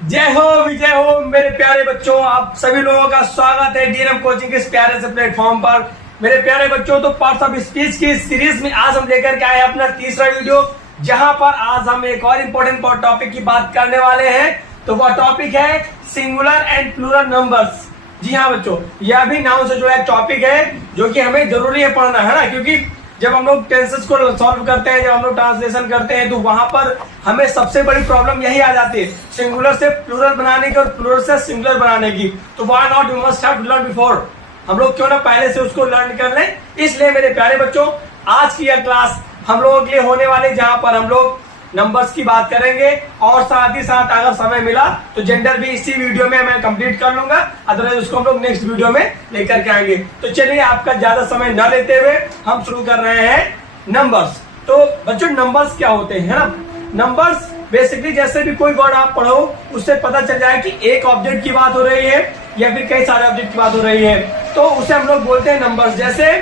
जय हो विजय हो मेरे प्यारे बच्चों, आप सभी लोगों का स्वागत है डीएनएम कोचिंग के इस प्यारे से प्लेटफॉर्म पर। मेरे प्यारे बच्चों, तो पार्ट्स ऑफ स्पीच की सीरीज में आज हम लेकर के आए अपना तीसरा वीडियो, जहां पर आज हम एक और इम्पोर्टेंट टॉपिक की बात करने वाले हैं। तो वह टॉपिक है सिंगुलर एंड प्लूरल नंबर्स। जी हाँ बच्चों, यह भी नाउन से जुड़ा एक टॉपिक है जो कि हमें जरूरी है पढ़ना, है ना। क्योंकि जब हम लोग टेंसेस को सॉल्व करते हैं, जब हम लोग ट्रांसलेशन करते हैं, तो वहां पर हमें सबसे बड़ी प्रॉब्लम यही आ जाती है, सिंगुलर से प्लूरल बनाने की और प्लूरल से सिंगुलर बनाने की। तो why not we must have learn before, हम लोग क्यों ना पहले से उसको लर्न कर लें। इसलिए मेरे प्यारे बच्चों, आज की यह क्लास हम लोगों के लिए होने वाली, जहां पर हम लोग नंबर्स की बात करेंगे और साथ ही साथ अगर समय मिला तो जेंडर भी इसी वीडियो में मैं कंप्लीट कर लूंगा, अदरवाइज उसको हम लोग नेक्स्ट वीडियो में लेकर के आएंगे। तो चलिए आपका ज्यादा समय न लेते हुए हम शुरू कर रहे हैं नंबर्स। तो बच्चों, नंबर्स क्या होते हैं, है ना। नंबर्स बेसिकली जैसे भी कोई वर्ड आप पढ़ो उससे पता चल जाए कि एक ऑब्जेक्ट की बात हो रही है या फिर कई सारे ऑब्जेक्ट की बात हो रही है, तो उसे हम लोग बोलते हैं नंबर्स। जैसे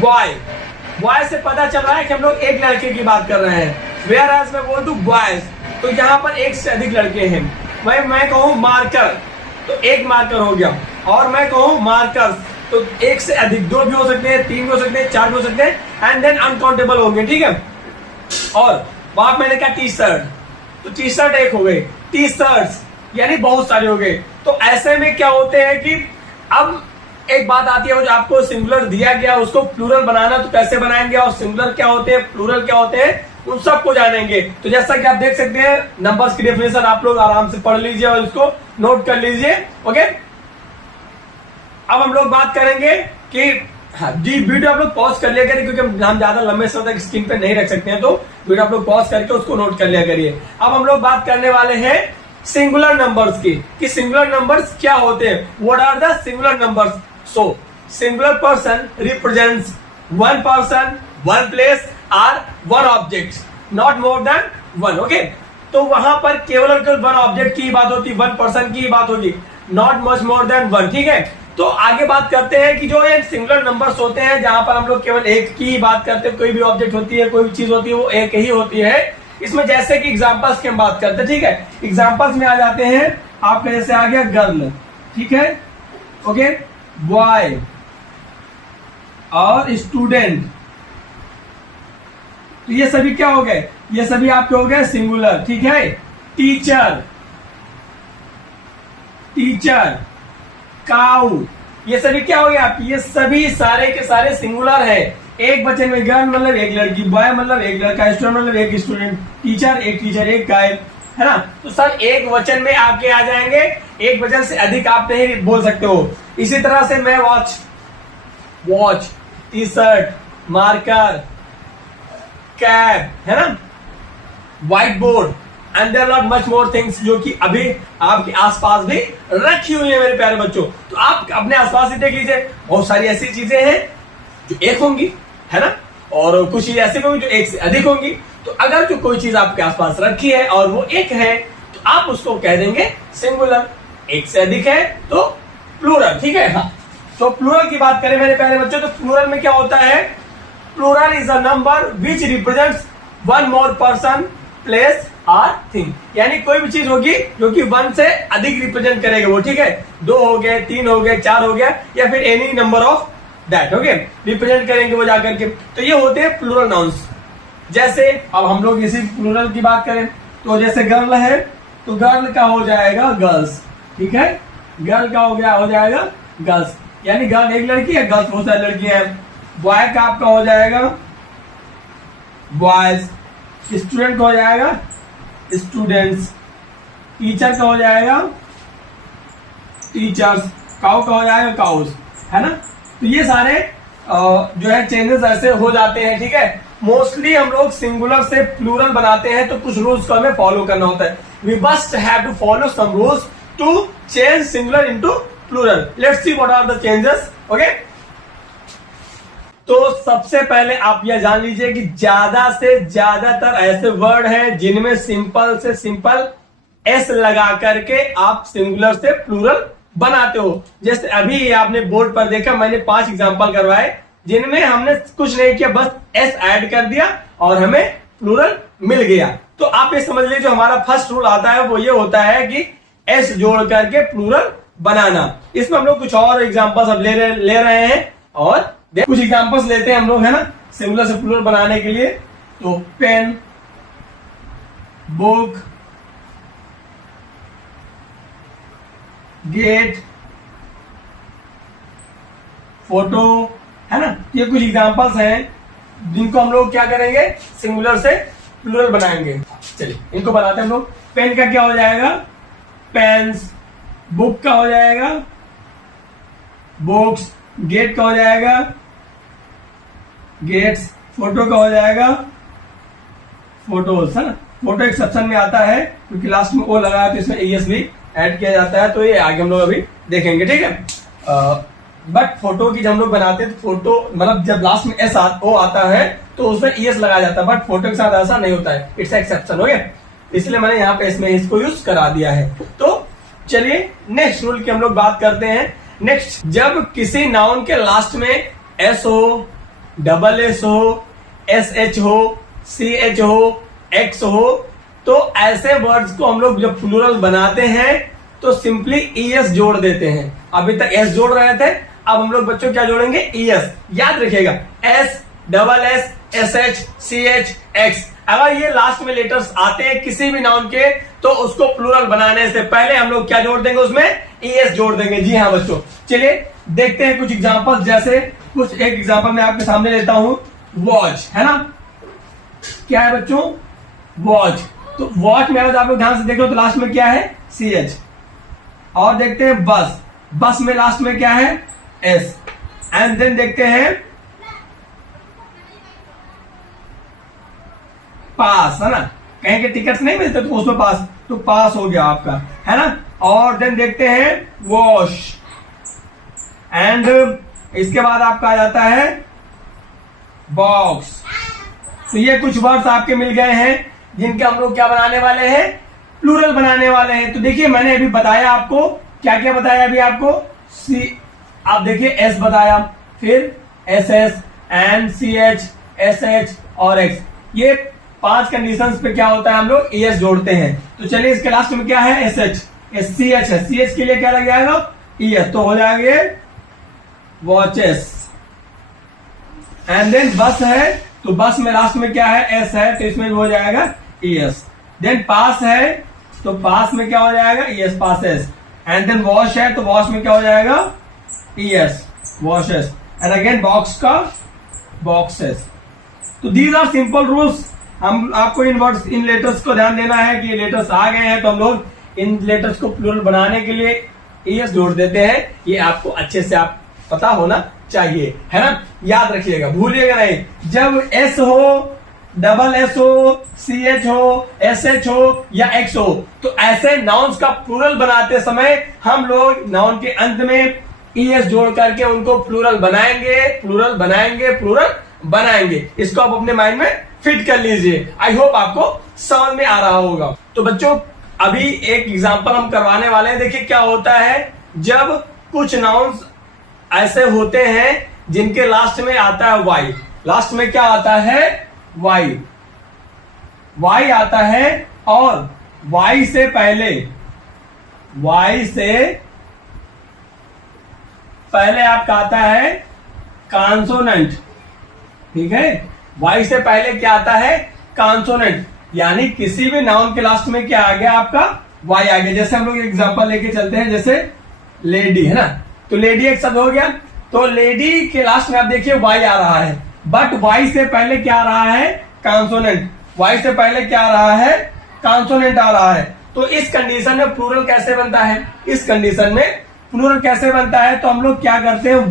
बॉय, बॉय से पता चल रहा है कि हम लोग एक लड़के की बात कर रहे हैं। वेयर एज मैं बोल दूं बॉयज, तो यहाँ पर एक से अधिक लड़के हैं। मैं कहूँ मार्कर, तो एक मार्कर हो गया। और मैं कहूँ मार्कर्स, तो एक से अधिक, दो भी हो सकते हैं, तीन भी हो सकते हैं, चार भी हो सकते हैं, एंड देन अनकाउंटेबल हो गए, ठीक है। और बात मैंने कहा टी शर्ट, तो टी शर्ट एक हो गए, टी शर्ट्स यानी बहुत सारे हो गए। तो ऐसे में क्या होते हैं कि अब एक बात आती है, वो जो आपको सिंगुलर दिया गया उसको प्लूरल बनाना, तो कैसे बनाएंगे और सिंगुलर क्या होते हैं, प्लूरल क्या होते हैं, उन सबको जानेंगे। तो जैसा कि आप देख सकते हैं, नंबर्स की डेफिनेशन आप लोग आराम से पढ़ लीजिए और इसको नोट कर लीजिए, ओके। अब हम लोग बात करेंगे कि हाँ जी, वीडियो आप लोग पॉज कर लिया करिए, क्योंकि हम ज्यादा लंबे समय तक स्क्रीन पे नहीं रख सकते हैं, तो वीडियो आप लोग पॉज करके उसको नोट कर लिया करिए। अब हम लोग बात करने वाले हैं सिंगुलर नंबर्स की, कि सिंगुलर नंबर्स क्या होते हैं, what are the singular numbers. So singular person represents one person, one place or one object, not more than one, okay. तो वहां पर केवल और केवल वन ऑब्जेक्ट की बात होती है, वन पर्सन की बात होगी, not much more than one, ठीक है। तो आगे बात करते हैं कि जो ये सिंगुलर नंबर्स होते हैं, जहां पर हम लोग केवल एक की बात करते हैं, कोई भी ऑब्जेक्ट होती है, कोई भी चीज होती है, वो एक ही होती है। इसमें जैसे कि एग्जांपल्स की हम बात करते हैं, ठीक है। एग्जांपल्स में आ जाते हैं आपका, जैसे आ गया गर्ल, ठीक है, ओके, बॉय और स्टूडेंट, तो ये सभी क्या हो गए, ये सभी आपके हो गए सिंगुलर, ठीक है। टीचर, टीचर, काउ, ये सभी क्या हो गया, ये सभी सारे के सारे सिंगुलर है। एक वचन में गर्ल मतलब एक लड़की, बॉय मतलब एक लड़का, स्टूडेंट मतलब एक स्टूडेंट, टीचर, एक गाय, है ना। तो सब एक वचन में आपके आ जाएंगे, एक वचन से अधिक आप नहीं बोल सकते हो। इसी तरह से मैं watch, watch, T shirt, marker, cab, है ना, whiteboard, and there are much more things, जो कि अभी आपके आसपास भी रखी हुई है मेरे प्यारे बच्चों। तो आप अपने आसपास ही देख लीजिए, बहुत सारी ऐसी चीजें हैं जो एक होंगी, है ना, और कुछ चीजें ऐसी होंगी जो एक से अधिक होंगी। तो अगर जो कोई चीज आपके आसपास रखी है और वो एक है, तो आप उसको कह देंगे सिंगुलर। एक से अधिक है तो प्लूरल, ठीक है। हाँ, तो प्लूरल की बात करें मेरे प्यारे बच्चों, तो प्लूरल में क्या होता है, plural is a number which represents one more person, place or thing, यानी कोई भी चीज होगी जो कि वन से अधिक रिप्रेजेंट करेगा वो, ठीक है। दो हो गए, तीन हो गए, चार हो गया, या फिर any number of that, okay, represent करेंगे वो जाकर के। तो ये होते हैं प्लूरल नाउन्स। जैसे अब हम लोग इसी प्लूरल की बात करें, तो जैसे गर्ल है, तो गर्ल का हो जाएगा गर्ल्स, ठीक है। गर्ल का हो जाएगा गर्ल्स, यानी गर्ल एक लड़की है, गर्ल्स बहुत सारी लड़कियां हैं। बॉय का आपका हो जाएगा बॉयज, स्टूडेंट का हो जाएगा स्टूडेंट्स, टीचर का हो जाएगा टीचर्स, काउ का हो जाएगा काउस, है ना। तो ये सारे जो है चेंजेस ऐसे हो जाते हैं, ठीक है। मोस्टली हम लोग सिंगुलर से प्लूरल बनाते हैं, तो कुछ रूल्स को हमें फॉलो करना होता है। We must have to follow some rules to change singular into plural. Let's see what are the changes, okay. तो सबसे पहले आप यह जान लीजिए कि ज्यादा से ज्यादातर ऐसे वर्ड हैं जिनमें सिंपल से सिंपल एस लगा करके आप सिंगुलर से प्लूरल बनाते हो। जैसे अभी आपने बोर्ड पर देखा, मैंने 5 एग्जांपल करवाए जिनमें हमने कुछ नहीं किया, बस एस ऐड कर दिया और हमें प्लूरल मिल गया। तो आप ये समझ लीजिए, जो हमारा फर्स्ट रूल आता है वो ये होता है कि एस जोड़ करके प्लूरल बनाना। इसमें हम लोग कुछ और एग्जांपल्स अब ले रहे हैं और कुछ एग्जांपल्स लेते हैं हम लोग, है ना, सिंगुलर से प्लूरल बनाने के लिए। तो पेन, बुक, गेट, फोटो, है ना, ये कुछ एग्जांपल्स हैं जिनको हम लोग क्या करेंगे, सिंगुलर से प्लूरल बनाएंगे। चलिए इनको बनाते हैं हम लोग। पेन का क्या हो जाएगा, पेन्स। बुक का हो जाएगा बुक्स। गेट का हो जाएगा गेट्स। फोटो का हो जाएगा फोटोज, है ना। फोटो एक्सेप्शन में आता है क्योंकि लास्ट में ओ लगा है तो इसमें एस भी ऐड किया जाता है, तो ये आगे हम लोग अभी देखेंगे, ठीक है। बट फोटो की जब हम लोग बनाते हैं तो फोटो मतलब जब लास्ट में एस ओ आता है तो उसमें एस लगाया जाता है, बट फोटो के साथ ऐसा नहीं होता है, इट्स एक्सेप्शन, हो गया। इसलिए मैंने यहाँ पे इसमें इसको यूज करा दिया है। तो चलिए नेक्स्ट रूल की हम लोग बात करते हैं। नेक्स्ट, जब किसी नाउन के लास्ट में एस हो, डबल एस हो, एस एच हो, सी एच हो, एक्स हो, तो ऐसे वर्ड्स को हम लोग जब प्लूरल बनाते हैं तो सिंपली ईएस जोड़ देते हैं। अभी तक एस जोड़ रहे थे, अब हम लोग बच्चों क्या जोड़ेंगे, ईएस। याद रखिएगा, S, double S, S H, C H, X. अगर ये लास्ट में लेटर्स आते हैं किसी भी नाउन के तो उसको प्लूरल बनाने से पहले हम लोग क्या जोड़ देंगे, उसमें ईएस जोड़ देंगे। जी हाँ बच्चों, चलिए देखते हैं कुछ एग्जांपल। जैसे कुछ एक एग्जांपल मैं आपके सामने लेता हूं, वॉच, है ना। क्या है बच्चों, वॉच। तो वॉच में अगर आप लोग ध्यान से देखो तो लास्ट में क्या है, सी एच। और देखते हैं बस, बस में लास्ट में क्या है, एस। एंड देन देखते हैं पास, है ना, कहीं के टिकट्स नहीं मिलते तो उसमें पास, तो पास हो गया आपका, है ना। और देन देखते हैं वॉश। एंड इसके बाद आपका आ जाता है बॉक्स। तो ये कुछ वर्ड्स आपके मिल गए हैं जिनके हम लोग क्या बनाने वाले हैं, प्लूरल बनाने वाले हैं। तो देखिए मैंने अभी बताया आपको, क्या क्या बताया अभी आपको, सी, आप देखिए एस बताया, फिर S S, and C H, S H और एक्स। ये 5 कंडीशंस पे क्या होता है, हम लोग एस जोड़ते हैं। तो चलिए इसके लास्ट में क्या है, S H, S C H है, सी एच के लिए क्या लग जाएगा, ईएस, तो हो जाएंगे वॉचेस। एंड देन बस है, तो बस में लास्ट में क्या है, एस है, तो इसमें भी हो जाएगा ईएस। देन पास है, तो पास में क्या हो जाएगा, ES, passes. And then wash है, तो वॉश में क्या हो जाएगा, ES, washes. And again box का बॉक्सेस। तो दीज आर सिंपल रूल्स। हम आपको इन वर्ड्स, इन लेटर्स को ध्यान देना है कि ये लेटर्स आ गए हैं तो हम लोग इन लेटर्स को प्लूरल बनाने के लिए ईएस जोड़ देते हैं। ये आपको अच्छे से आप पता होना चाहिए, है ना, याद रखिएगा, भूलिएगा नहीं। जब एस हो, डबल एस हो, सी एच हो, एस एच हो या एक्स हो, तो ऐसे नाउन्स का प्लूरल बनाते समय हम लोग नाउन के अंत में ईएस जोड़ करके उनको प्लूरल बनाएंगे, प्लूरल बनाएंगे, प्लूरल बनाएंगे। इसको आप अपने माइंड में फिट कर लीजिए। आई होप आपको समझ में आ रहा होगा। तो बच्चों अभी एक एग्जांपल हम करवाने वाले हैं। देखिए क्या होता है, जब कुछ नाउन्स ऐसे होते हैं जिनके लास्ट में आता है वाई। लास्ट में क्या आता है, वाई, वाई आता है। और वाई से पहले आपका आता है कॉन्सोनेंट, ठीक है। वाई से पहले क्या आता है, कॉन्सोनेंट, यानी किसी भी नाउन के लास्ट में क्या आ गया, आपका वाई आ गया। जैसे हम लोग एग्जांपल लेके चलते हैं, जैसे लेडी, है ना, तो लेडी एक शब्द हो गया, तो लेडी के लास्ट में आप देखिए वाई आ रहा है, बट वाई से पहले क्या आ रहा है, कॉन्सोनेंट। वाई से पहले क्या आ रहा है, कॉन्सोनेंट आ रहा है। तो इस कंडीशन में प्लूरल कैसे बनता है, इस कंडीशन में प्लूरल कैसे बनता है, तो हम लोग क्या करते हैं,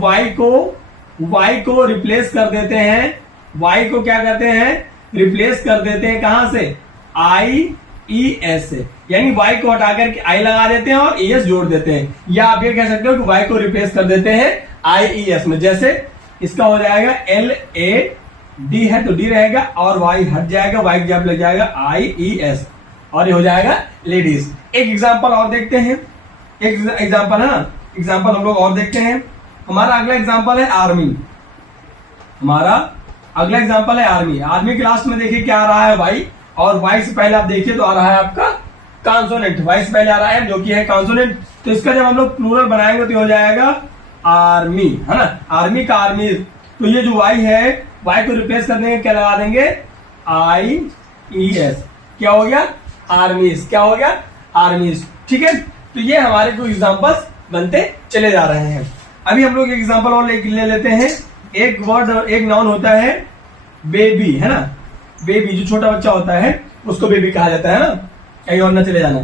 वाई को रिप्लेस कर देते हैं। वाई को क्या करते हैं, रिप्लेस कर देते हैं, कहां से, आई ई एस से, यानी वाई को हटाकर के आई लगा देते हैं और एस जोड़ देते हैं। या आप ये कह सकते हो कि वाई को रिप्लेस कर देते हैं आई ई एस में। जैसे इसका हो जाएगा एल ए डी है तो डी रहेगा और वाई हट जाएगा, वाई की जगह लग जाएगा आई ई एस और ये हो जाएगा लेडीज। एक एग्जाम्पल और देखते हैं, एक एग्जाम्पल है ना, एग्जाम्पल हम लोग और देखते हैं। हमारा अगला एग्जाम्पल है आर्मी। हमारा अगला एग्जाम्पल है आर्मी। आर्मी के लास्ट में देखिए क्या आ रहा है, वाई, और वाई से पहले आप देखिए तो आ रहा है आपका कॉन्सोनेंट, वाई से पहले आ रहा है जो कि है कॉन्सोनेंट, तो इसका जब हम लोग प्लूरल बनाएंगे तो हो जाएगा आर्मी, है ना, आर्मी का आर्मी। तो ये जो वाई है, वाई को रिप्लेस कर देंगे, क्या लगा देंगे, IES, क्या हो गया, आर्मीज, क्या हो गया, आर्मीज। ठीक है, तो ये हमारे कुछ एग्जांपल्स बनते चले जा रहे हैं। अभी हम लोग एक एग्जांपल और ले लेते हैं। एक वर्ड, एक नाउन होता है बेबी, है ना, बेबी जो छोटा बच्चा होता है उसको बेबी कहा जाता है ना, कहीं और ना चले जाना।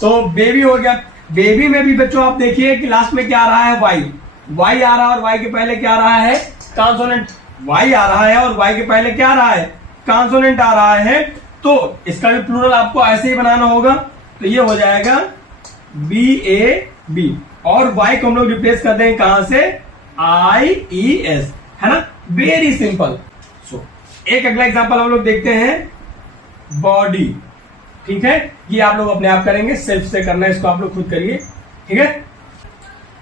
तो बेबी हो गया। बेबी में भी बच्चों आप देखिए कि लास्ट में क्या आ रहा है, वाई, वाई आ रहा है और वाई के पहले क्या आ रहा है, कॉन्सोनेंट। वाई आ रहा है और वाई के पहले क्या आ रहा है, कॉन्सोनेंट आ रहा है। तो इसका भी प्लूरल आपको ऐसे ही बनाना होगा। तो ये हो जाएगा BAB और वाई को हम लोग रिप्लेस कर देंगे कहां से, IES, है ना, वेरी सिंपल। सो एक अगला एग्जांपल हम लोग देखते हैं, बॉडी। ठीक है, ये आप लोग अपने आप करेंगे, सेल्फ से करना है, इसको आप लोग खुद करिए। ठीक है,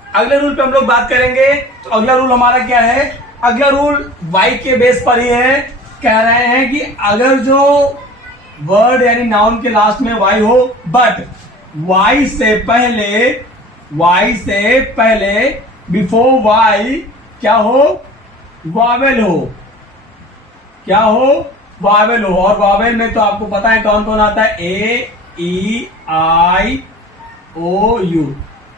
अगले रूल पे हम लोग बात करेंगे। तो अगला रूल हमारा क्या है, अगला रूल वाई के बेस पर ही है। कह रहे हैं कि अगर जो वर्ड यानी नाउन के लास्ट में वाई हो, बट वाई से पहले बिफोर वाई क्या हो, वावेल हो, क्या हो, वावेल हो। और वावेल में तो आपको पता है कौन कौन आता है, AEIOU।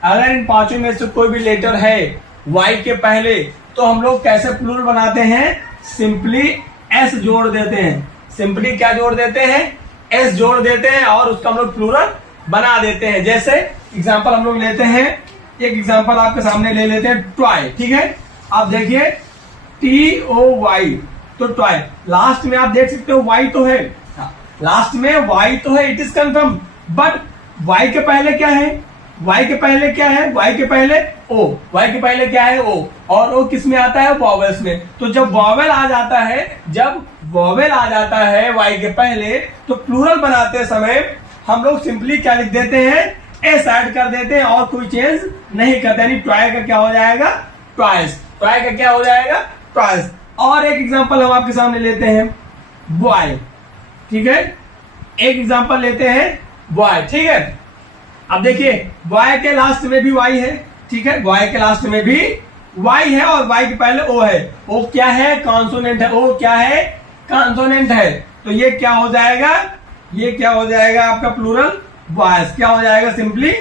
अगर इन पांचों में से कोई भी लेटर है वाई के पहले, तो हम लोग कैसे प्लूरल बनाते हैं, सिंपली एस जोड़ देते हैं। सिंपली क्या जोड़ देते हैं, एस जोड़ देते हैं और उसका हम लोग प्लूरल बना देते हैं। जैसे एग्जांपल हम लोग लेते हैं, एक एग्जांपल आपके सामने ले लेते हैं, ट्वाई। ठीक है, आप देखिए TOY, तो ट्वाई, लास्ट में आप देख सकते हो वाई तो है, लास्ट में वाई तो है, it is confirm. But why के पहले क्या है, वाई के पहले क्या है, वाई के पहले ओ, वाई के पहले क्या है, ओ, और ओ किस में आता है, वॉवेल्स में। तो जब वॉवेल आ जाता है, जब वॉवेल आ जाता है वाई के पहले, तो प्लूरल बनाते समय हम लोग सिंपली क्या लिख देते हैं, एस ऐड कर देते हैं और कोई चेंज नहीं करते। यानी ट्वाई का क्या हो जाएगा, ट्वाइस, ट्वाई का क्या हो जाएगा, ट्वाइस। और एक एग्जांपल हम आपके सामने लेते हैं, बॉय। ठीक है, एक एग्जांपल लेते हैं, बॉय। ठीक है, अब देखिए बॉय के लास्ट में भी वाई है। ठीक है, बॉय के लास्ट में भी वाई है और वाई के पहले ओ है। ओ क्या है, कॉन्सोनेंट है। ओ क्या है, कॉन्सोनेंट है। तो ये क्या हो जाएगा, ये क्या हो जाएगा आपका प्लूरल, बॉयज। क्या हो जाएगा, सिंपली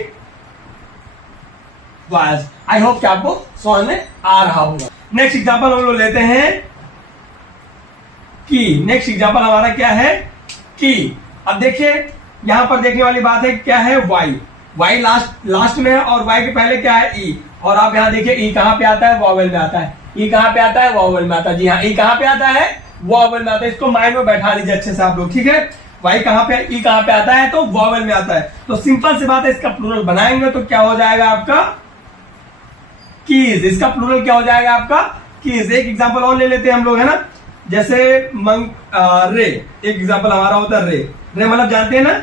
बॉयज। आई होप कि आपको समझ में आ रहा होगा। नेक्स्ट एग्जांपल हम लोग लेते हैं, की। नेक्स्ट एग्जांपल हमारा क्या है, की। अब देखिए यहां पर देखने वाली बात है, क्या है, वाई, वाई लास्ट में है और वाई के पहले क्या है, ई। और आप यहां देखिए ई कहां पे आता है, वॉवेल में आता है। ई कहां पे आता है, वॉवेल में आता है। जी हाँ, ई कहां पे आता है, वॉवेल में आता है। इसको माइंड में बैठा लीजिए अच्छे से आप लोग। ठीक है, वाई कहां पे, ई कहां पे आता है, तो वॉवेल में आता है। तो सिंपल सी बात है, इसका प्लूरल बनाएंगे तो क्या हो जाएगा आपका, कीज। इसका प्लूरल क्या हो जाएगा आपका, कीज। एक एग्जांपल और ले लेते हैं हम लोग, है ना, जैसे रे। एक एग्जांपल हमारा होता है रे। रे मतलब जानते हैं ना,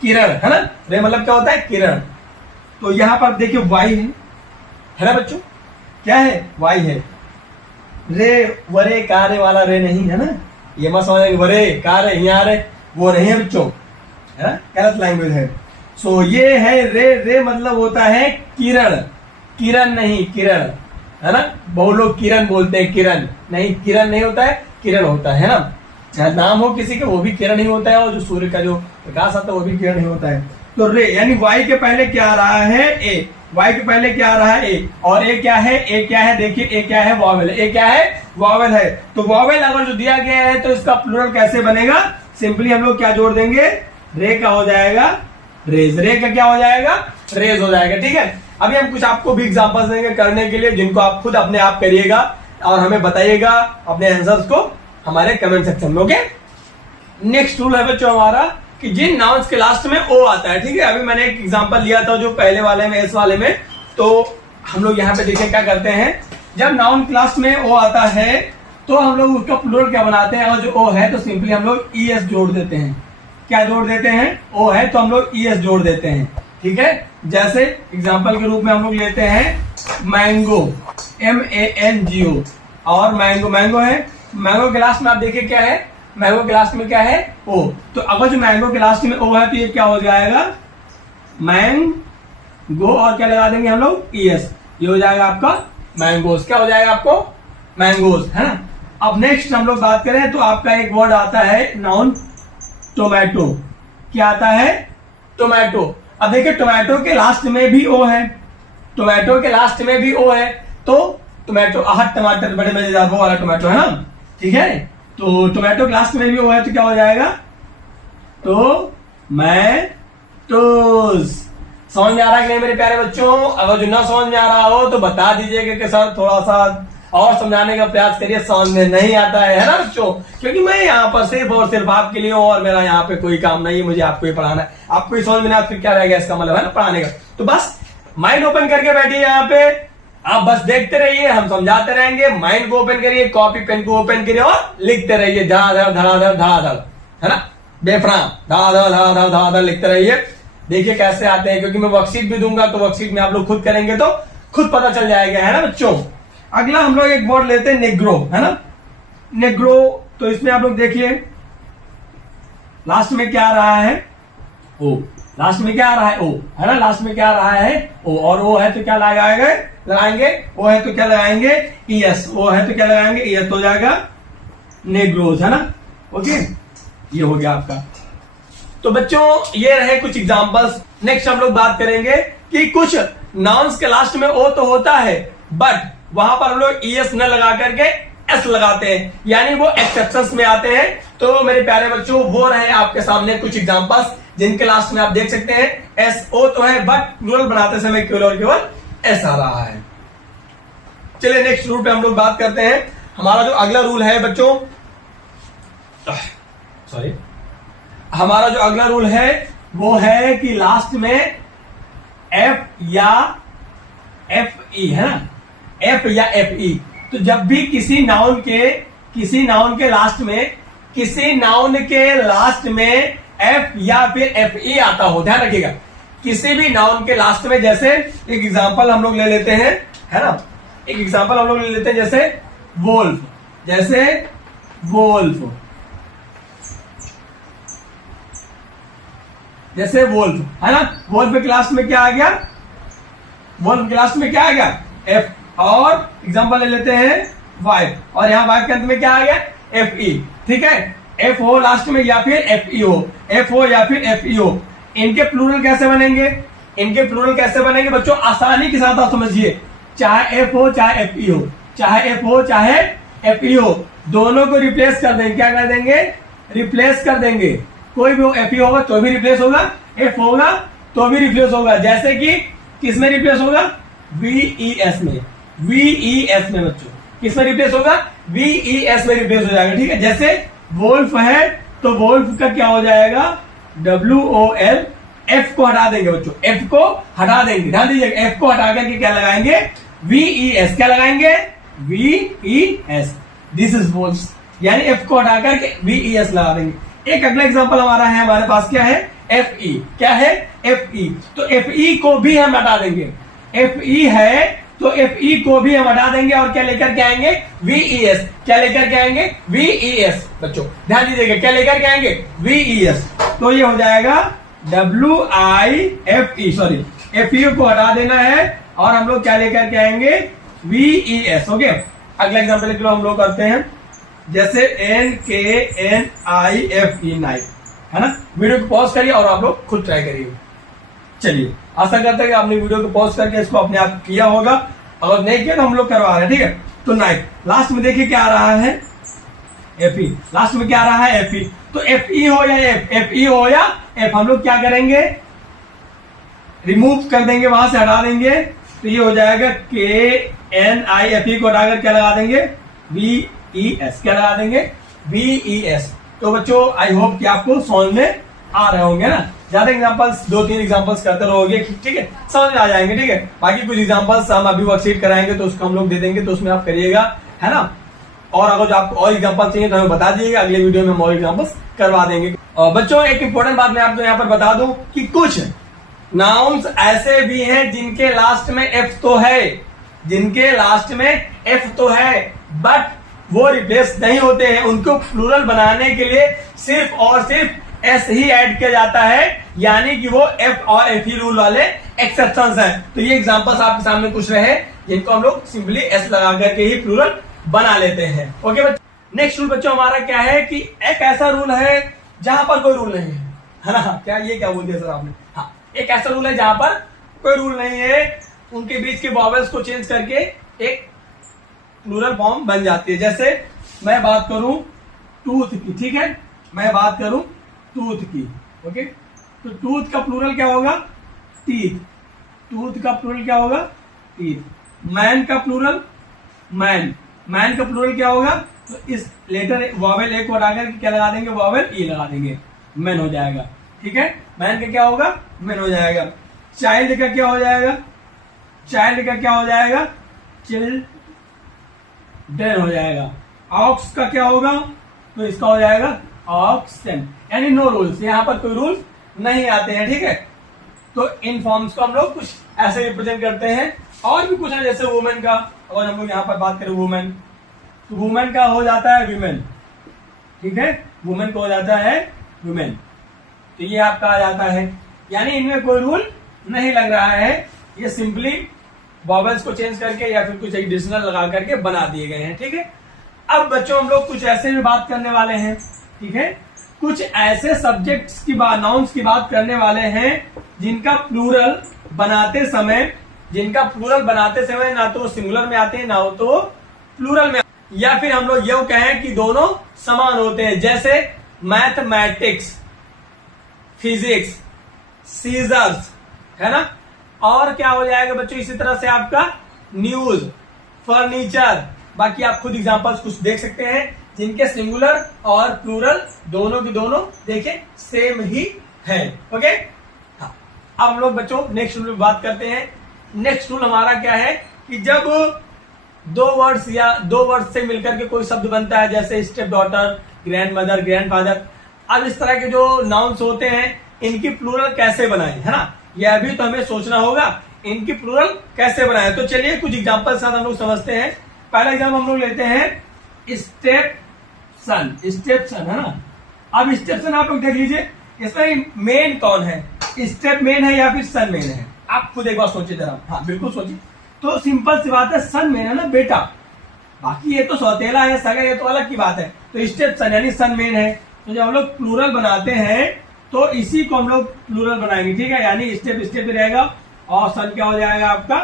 किरण, है ना। रे मतलब क्या होता है, किरण। तो यहां पर देखिए वाई है ना बच्चों, क्या है, वाई है। रे वरे कारे वाला रे नहीं है ना, ये मत समझेंगे वरे कारे यहाँ रे, वो नहीं है बच्चों, है ना, गलत लैंग्वेज है। सो ये है रे। रे मतलब होता है किरण, किरण नहीं, किरण, है ना। बहुत लोग किरण बोलते हैं, किरण नहीं, किरण नहीं होता है, किरण होता है ना। चाहे नाम हो किसी का वो भी किरण ही होता है, और जो सूर्य का जो प्रकाश आता है वो भी किरण ही होता है। तो रे यानी वाई के पहले क्या आ रहा है, ए। वाई के पहले क्या आ रहा है, ए। और ए क्या है, ए क्या है, देखिए ए क्या है, वॉवेल। ए क्या है, वॉवेल है। तो वॉवेल अगर जो दिया गया है तो इसका प्लूरल कैसे बनेगा, सिंपली हम लोग क्या जोड़ देंगे, रे का हो जाएगा रेज। रे का क्या हो जाएगा, रेज हो जाएगा। ठीक है, अभी हम कुछ आपको भी एग्जांपल्स देंगे करने के लिए, जिनको आप खुद अपने आप करिएगा और हमें बताइएगा अपने आंसर्स को हमारे कमेंट सेक्शन में। ओके, नेक्स्ट रूल है बच्चों हमारा कि जिन नाउन्स के लास्ट में ओ आता है। ठीक है, अभी मैंने एक एग्जांपल लिया था जो पहले वाले में, एस वाले में। तो हम लोग यहाँ पे देखिए क्या करते हैं, जब नाउन के लास्ट में ओ आता है तो हम लोग उसका प्लूरल क्या बनाते हैं, और जो ओ है तो सिंपली हम लोग ES जोड़ देते हैं। क्या जोड़ देते हैं, ओ है तो हम लोग ES जोड़ देते हैं। ठीक है, जैसे एग्जांपल के रूप में हम लोग लेते हैं मैंगो, MANGO। और मैंगो, मैंगो है, मैंगो के लास्ट में आप देखिए क्या है, मैंगो के लास्ट में क्या है, ओ। तो अगर जो मैंगो के लास्ट में ओ है तो ये क्या हो जाएगा, मैंगो, और क्या लगा देंगे हम लोग, ईएस, ये हो जाएगा आपका मैंगोज। क्या हो जाएगा आपको, मैंगोज, है ना। अब नेक्स्ट हम लोग बात करें तो आपका एक वर्ड आता है नाउन टोमेटो। क्या आता है, टोमेटो। अब देखिए टोमेटो के लास्ट में भी ओ है, टोमेटो के लास्ट में भी ओ है, तो टोमेटो, आहट टमाटर, बड़े मजेदार वो वाला टोमेटो है ना, ठीक है। तो टोमेटो के लास्ट में भी ओ है तो क्या हो जाएगा, तो मैटोज। समझ में आ रहा है कि नहीं मेरे प्यारे बच्चों? अगर जो ना समझ में आ रहा हो तो बता दीजिएगा कि सर थोड़ा सा और समझाने का प्रयास करिए, समझ में नहीं आता है ना बच्चों, क्योंकि मैं यहाँ पर सिर्फ और सिर्फ आपके लिए हूँ और मेरा यहाँ पे कोई काम नहीं है, मुझे आपको ही पढ़ाना है। आपको ही समझ में नहीं, फिर क्या रहेगा, इसका मतलब है ना पढ़ाने का। तो बस माइंड ओपन करके बैठिए यहाँ पे, आप बस देखते रहिए, हम समझाते रहेंगे। माइंड को ओपन करिए, कॉपी पेन को ओपन करिए और लिखते रहिए, धड़ाधड़ धड़ाधड़ धड़ाधड़, है ना, बेफराम धड़ाधड़ धड़ाधड़ धड़ाधड़ लिखते रहिए। देखिए कैसे आते हैं, क्योंकि मैं वर्कशीट भी दूंगा तो वर्कशीट में आप लोग खुद करेंगे तो खुद पता चल जाएगा, है ना बच्चों। अगला हम लोग एक वर्ड लेते हैं नेग्रो, है ना, नेग्रो। तो इसमें आप लोग देखिए लास्ट में क्या आ रहा है, ओ। लास्ट में क्या आ रहा है, ओ, है ना, लास्ट में क्या आ रहा है, ओ। और ओ है तो क्या लगाएंगे, ओ है तो क्या लगाएंगे, ईएस, ओ है तो क्या लगाएंगे, ईएस, तो हो जाएगा नेग्रोज, है ना। ओके, ये हो गया आपका। तो बच्चों ये रहे कुछ एग्जांपल्स। नेक्स्ट हम लोग बात करेंगे कि कुछ नाउन्स के लास्ट में ओ तो होता है, बट वहां पर हम लोग ईएस न लगा करके एस लगाते हैं, यानी वो एक्सेप्शंस में आते हैं। तो मेरे प्यारे बच्चों वो रहे आपके सामने कुछ एग्जांपल्स जिनके लास्ट में आप देख सकते हैं एस ओ तो है, बट प्लूरल बनाते समय केवल और केवल एस आ रहा है। चलिए नेक्स्ट रूल पे हम लोग बात करते हैं। हमारा जो अगला रूल है बच्चों, सॉरी, हमारा जो अगला रूल है वो है कि लास्ट में एफ या एफ ई, है ना, एफ या एफ ई। तो जब भी किसी नाउन के लास्ट में एफ या फिर एफ ई आता हो, ध्यान रखिएगा, किसी भी नाउन के लास्ट में, जैसे एक एग्जांपल हम लोग ले लेते हैं, है ना, एक एग्जांपल हम लोग ले लेते हैं जैसे वोल्फ, जैसे वोल्फ, जैसे वोल्फ, है ना। वोल्फ के लास्ट में क्या आ गया, वोल्फ के लास्ट में क्या आ गया, एफ। और एग्जांपल ले लेते हैं वाइफ, और यहां वाइफ के अंत में क्या आ गया, एफ ई, ठीक है। एफ हो लास्ट में या फिर एफ ई हो, एफ हो या फिर एफ ई हो। इनके प्लूरल कैसे बनेंगे, इनके प्लूरल कैसे बनेंगे बच्चों, आसानी के साथ आप समझिए, चाहे एफ हो चाहे एफ ई हो, चाहे एफ हो चाहे एफ ई हो, दोनों को रिप्लेस कर देंगे। क्या कर देंगे, रिप्लेस कर देंगे। कोई भी एफ ई होगा तो भी रिप्लेस होगा, एफ होगा तो भी रिप्लेस होगा। जैसे कि किस में रिप्लेस होगा, वी एस में, वी एस में बच्चों, किस में रिप्लेस होगा, वी एस में रिप्लेस हो जाएगा, ठीक है। जैसे वोल्फ है तो वोल्फ का क्या हो जाएगा, WOL, एफ को हटा देंगे बच्चों, एफ को हटा देंगे, ध्यान दीजिएगा, एफ को हटा करके क्या लगाएंगे, VES, क्या लगाएंगे, VES, दिस इज वोल्फ, यानी एफ को हटा करके VES लगा देंगे। एक अगला एग्जांपल हमारा है, हमारे पास क्या है, FE, क्या है, FE। तो FE को भी हम हटा देंगे, FE है तो FE को भी हम हटा देंगे और क्या लेकर के आएंगे, VES, क्या लेकर के आएंगे, VES। बच्चों ध्यान दीजिएगा, क्या लेकर के आएंगे, VES। तो ये हो जाएगा WIFE, सॉरी, FE को हटा देना है और हम लोग क्या लेकर के आएंगे, VES। ओके, अगला एग्जांपल के लिए हम लोग करते हैं, जैसे NKNIFE, नाइफ, है ना। वीडियो को पॉज करिए और आप लोग खुद ट्राई करिए। चलिए, आशा करते हैं कि आपने वीडियो को पॉज करके इसको अपने आप किया होगा, अगर नहीं किया तो हम लोग करवा रहे हैं, ठीक है। तो नाइफ, लास्ट में देखिए क्या आ रहा है, FE, लास्ट में क्या आ रहा है, FE। तो FE हो या FE हो या F, हम लोग क्या करेंगे, रिमूव कर देंगे, वहां से हटा देंगे। तो ये हो जाएगा KNIFE को हटाकर क्या लगा देंगे, VES, क्या लगा देंगे, VES। तो बच्चों आई होप कि आपको समझ में आ रहे होंगे ना। ज्यादा एग्जांपल्स, 2-3 एग्जांपल्स करते रहोगे, ठीक है, समझ में आ जाएंगे, ठीक है। बाकी कुछ एग्जांपल्स हम अभी वर्कशीट कराएंगे तो उसको हम लोग दे देंगे, तो उसमें आप करिएगा, है ना। और अगर आपको और एग्जांपल चाहिए तो हमें बता दीजिएगा, अगले वीडियो में हम और एग्जांपल्स करवा देंगे। और बच्चों एक इंपॉर्टेंट बात मैं आपको यहाँ पर बता दूं कि कुछ नाउन्स ऐसे भी हैं जिनके लास्ट में एफ तो है, जिनके लास्ट में एफ तो है, बट वो रिप्लेस नहीं होते हैं। उनको प्लूरल बनाने के लिए सिर्फ और सिर्फ एस ही ऐड किया जाता है, यानी कि वो एफ और एफ ही रूल वाले एक्सेप्शंस हैं। तो ये एग्जांपल्स आपके सामने कुछ रहे जिनको हम लोग सिंपली एस लगा करके ही प्लूरल बना लेते हैं। ओके बच्चों, नेक्स्ट रूल बच्चों हमारा क्या है कि एक ऐसा रूल है जहां पर कोई रूल नहीं है ना। क्या ये क्या बोल दिया सर आपने? हाँ, एक ऐसा रूल है जहां पर कोई रूल नहीं है, उनके बीच के वॉवेल्स को चेंज करके एक प्लूरल फॉर्म बन जाती है। जैसे मैं बात करूं टूथ की, ठीक है, मैं बात करूं टूथ की, ओके, तो टूथ का प्लूरल क्या होगा? टीथ। टूथ का प्लूरल क्या होगा? टीथ। मैन का प्लूरल मैन। मैन का प्लूरल क्या होगा? तो इस लेटर वॉवेल एक को हटाकर क्या लगा देंगे? वॉवेल ई लगा देंगे, मैन हो जाएगा। ठीक है, मैन का क्या होगा? मैन हो जाएगा। चाइल्ड का क्या हो जाएगा? चाइल्ड का क्या हो जाएगा? चिल्ड्रन हो जाएगा। ऑक्स का क्या होगा? तो इसका हो जाएगा ऑक्सन। यानी नो रूल्स, यहां पर कोई रूल नहीं आते हैं। ठीक है, तो इन फॉर्म्स को हम लोग कुछ ऐसे रिप्रेजेंट करते हैं। और भी कुछ है, जैसे वुमेन का, अगर हम लोग यहां पर बात करें वुमेन, तो वुमेन का हो जाता है विमेन। ठीक है, वुमेन को हो जाता है विमेन। तो ये आपका आ जाता है, यानी इनमें कोई रूल नहीं लग रहा है, ये सिंपली वॉवेल्स को चेंज करके या फिर कुछ एडिशनल लगा करके बना दिए गए हैं। ठीक है, अब बच्चों हम लोग कुछ ऐसे भी बात करने वाले हैं। ठीक है, कुछ ऐसे सब्जेक्ट्स की बात, नाउन्स की बात करने वाले हैं जिनका प्लूरल बनाते समय ना तो सिंगुलर में आते हैं ना हो तो प्लूरल में, या फिर हम लोग ये कहें कि दोनों समान होते हैं। जैसे मैथमेटिक्स, फिजिक्स, सीजर्स, है ना। और क्या हो जाएगा बच्चों इसी तरह से आपका न्यूज, फर्नीचर। बाकी आप खुद एग्जांपल्स कुछ देख सकते हैं जिनके सिंगुलर और प्लूरल दोनों की दोनों देखिए सेम ही है। ओके, हाँ, अब हम लोग बच्चों नेक्स्ट रूल में बात करते हैं। नेक्स्ट रूल हमारा क्या है कि जब दो वर्ड्स या दो वर्ड से मिलकर के कोई शब्द बनता है, जैसे step daughter, grand mother, grand father, अब इस तरह के जो नाउन्स होते हैं इनकी प्लूरल कैसे बनाएं, है ना, यह भी तो हमें सोचना होगा, इनकी प्लूरल कैसे बनाएं। तो चलिए कुछ एग्जांपल साथ हम लोग समझते हैं। पहला एग्जाम्पल हम लोग लेते हैं स्टेप सन। स्टेप सन, है ना। अब स्टेप सन आप लोग देख लीजिए, इसमें मेन कौन है? स्टेप मेन है या फिर सन मेन है? आप खुद एक बार सोचिए जरा। हाँ बिल्कुल सोचिए। तो सिंपल सी बात है, सन मेन है ना बेटा, बाकी ये तो सौतेला है, सगा, ये तो अलग की बात है। तो स्टेप सन यानी सन मेन है। तो जब हम लोग प्लूरल बनाते हैं तो इसी को हम लोग प्लूरल बनाएंगे। ठीक है, यानी स्टेप स्टेप ही रहेगा और सन क्या हो जाएगा आपका?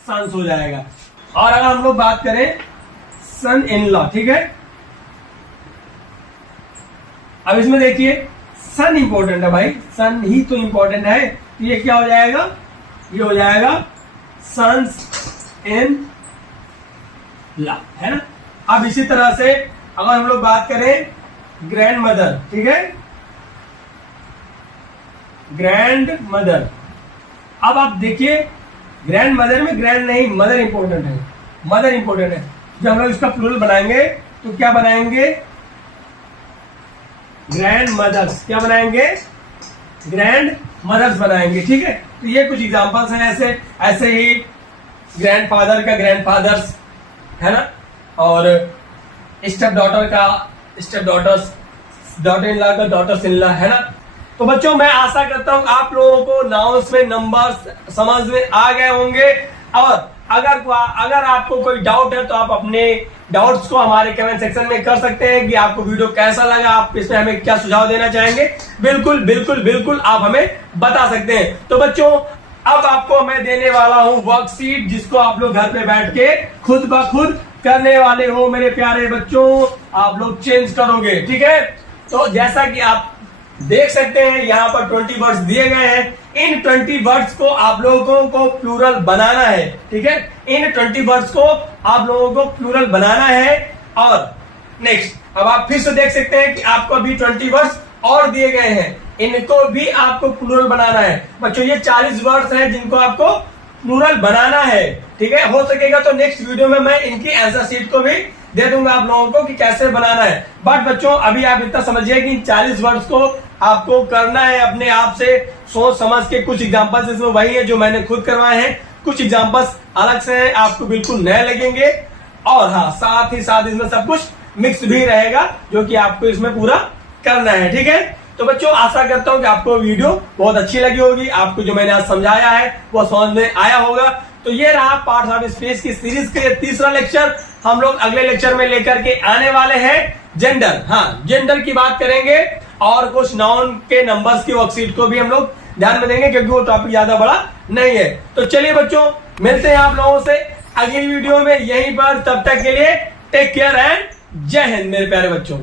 सन्स हो जाएगा। और अगर हम लोग बात करें सन इन लॉ, ठीक है, अब इसमें देखिए सन इंपॉर्टेंट है भाई, सन ही तो इंपॉर्टेंट है। तो ये क्या हो जाएगा? ये हो जाएगा सन्स इन लॉ, है ना। अब इसी तरह से अगर हम लोग बात करें ग्रैंड मदर, ठीक है, ग्रैंड मदर। अब आप देखिए ग्रैंड मदर में ग्रैंड नहीं, मदर इंपॉर्टेंट है, मदर इंपॉर्टेंट है। जब हम लोग इसका प्लूरल बनाएंगे तो क्या बनाएंगे? Grandmothers. क्या बनाएंगे? ग्रैंड मदर्स बनाएंगे। ठीक है, तो ये कुछ एग्जांपल्स हैं। ऐसे ही ग्रैंड फादर का ग्रैंड फादर्स, है ना, और स्टेप डॉटर का stepdaughters, daughter in law का डॉटर्स इन लॉ, है ना। तो बच्चों मैं आशा करता हूं आप लोगों को नाउन्स में नंबर्स समझ में आ गए होंगे। और अगर आपको कोई डाउट है तो आप अपने डाउट्स को हमारे कमेंट सेक्शन में कर सकते हैं कि आपको वीडियो कैसा लगा, आप इसमें हमें क्या सुझाव देना चाहेंगे। बिल्कुल बिल्कुल बिल्कुल आप हमें बता सकते हैं। तो बच्चों अब आपको मैं देने वाला हूं वर्कशीट, जिसको आप लोग घर पे बैठ के खुद ब खुद करने वाले हो मेरे प्यारे बच्चों, आप लोग चेंज करोगे। ठीक है, तो जैसा कि आप देख सकते हैं यहाँ पर 20 वर्ड्स दिए गए हैं। इन 20 वर्ड्स को आप लोगों को प्लूरल बनाना है। ठीक है, इन 20 वर्ड्स को आप लोगों को प्लूरल बनाना है। और नेक्स्ट अब आप फिर से देख सकते हैं कि आपको अभी 20 वर्ड्स और दिए गए हैं, इनको भी आपको प्लूरल बनाना है। बच्चों ये 40 वर्ड्स हैं जिनको आपको प्लूरल बनाना है। ठीक है, हो सकेगा तो नेक्स्ट वीडियो में मैं इनकी आंसर शीट को भी दे दूंगा आप लोगों को कि कैसे बनाना है। बट बच्चों अभी आप इतना समझिए कि 40 वर्ड्स को आपको करना है अपने आप से सोच समझ के। कुछ एग्जांपल्स इसमें वही है जो मैंने खुद करवाए हैं, कुछ एग्जांपल्स अलग से हैं, आपको बिल्कुल नए लगेंगे। और हाँ, साथ ही साथ इसमें सब कुछ मिक्स भी रहेगा जो कि आपको इसमें पूरा करना है। ठीक है, तो बच्चों आशा करता हूं कि आपको वीडियो बहुत अच्छी लगी होगी, आपको जो मैंने आज समझाया है वो समझ में आया होगा। तो ये रहा पार्ट्स ऑफ स्पीच की सीरीज के तीसरा लेक्चर। हम लोग अगले लेक्चर में लेकर के आने वाले हैं जेंडर। हाँ, जेंडर की बात करेंगे और कुछ नाउन के नंबर्स की वर्कशीट को भी हम लोग ध्यान में देंगे क्योंकि वो टॉपिक ज्यादा बड़ा नहीं है। तो चलिए बच्चों, मिलते हैं आप लोगों से अगली वीडियो में यहीं पर। तब तक के लिए टेक केयर एंड जय हिंद मेरे प्यारे बच्चों।